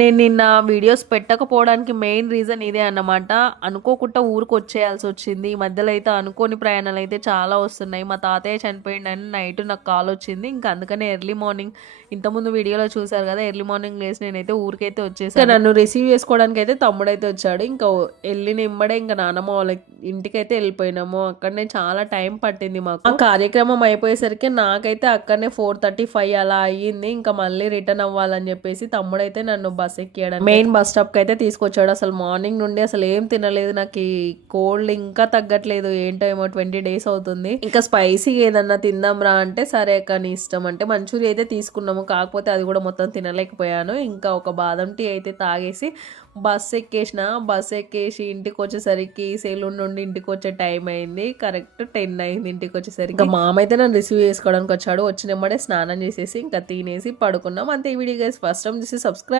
నేను నిన్న videos పెట్టకపోవడానికి main reason ఇదే అన్నమాట. అనుకోకుండా ఊరికి వచ్చేయాల్సి వచ్చింది. ఈ మధ్యలో అయితే అనుకోని ప్రయాణాలు అయితే చాలా వస్తున్నాయి. మా తాతయ్య చనిపోయిండని నైట్ నాకు కాల్ వచ్చింది. ఇంకా అందుకనే ఎర్లీ మార్నింగ్ ఇంతకుముందు వీడియోలో చూశారు కదా ఎర్లీ మార్నింగ్ లేసి నేనైతే ఊరికైతే వచ్చేసాను. నన్ను రిసీవ్ చేసుకోవడానికి అయితే తమ్ముడైతే వచ్చాడు. ఇంకా వెళ్ళిన ఇమ్మడే ఇంకా నానమ్మ వాళ్ళకి ఇంటికైతే వెళ్ళిపోయినాము. అక్కడనే చాలా టైం పట్టింది మాకు. ఆ కార్యక్రమం అయిపోయేసరికి నాకైతే అక్కడనే ఫోర్ థర్టీ ఫైవ్ అలా అయ్యింది. ఇంకా మళ్ళీ రిటర్న్ అవ్వాలని చెప్పేసి తమ్ముడైతే నన్ను బస్ ఎక్కియడం మెయిన్ బస్ స్టాప్కి అయితే తీసుకొచ్చాడు. అసలు మార్నింగ్ నుండి అసలు ఏం తినలేదు. నాకు ఈ కోల్డ్ ఇంకా తగ్గట్లేదు. ఏంటో ఏమో ట్వంటీ డేస్ అవుతుంది. ఇంకా స్పైసీ ఏదన్నా తిందాం రా అంటే సరే కానీ ఇష్టం అంటే మంచూరియా అయితే తీసుకున్నాము. కాకపోతే అది కూడా మొత్తం తినలేకపోయాను. ఇంకా ఒక బాదం టీ అయితే తాగేసి బస్ ఎక్కేసిన బస్ ఎక్కేసి ఇంటికి వచ్చేసరికి సెలూన్ నుండి ఇంటికి వచ్చే టైం అయింది. కరెక్ట్ టెన్ అయింది ఇంటికి వచ్చేసరికి. ఇంకా మామ అయితే నన్ను రిసీవ్ చేసుకోవడానికి వచ్చాడు. వచ్చినమ్మడే స్నానం చేసేసి ఇంకా తినేసి పడుకున్నాం. అంతే ఈ వీడియో గైస్ ఫస్ట్ టైం చూసి సబ్స్క్రైబ్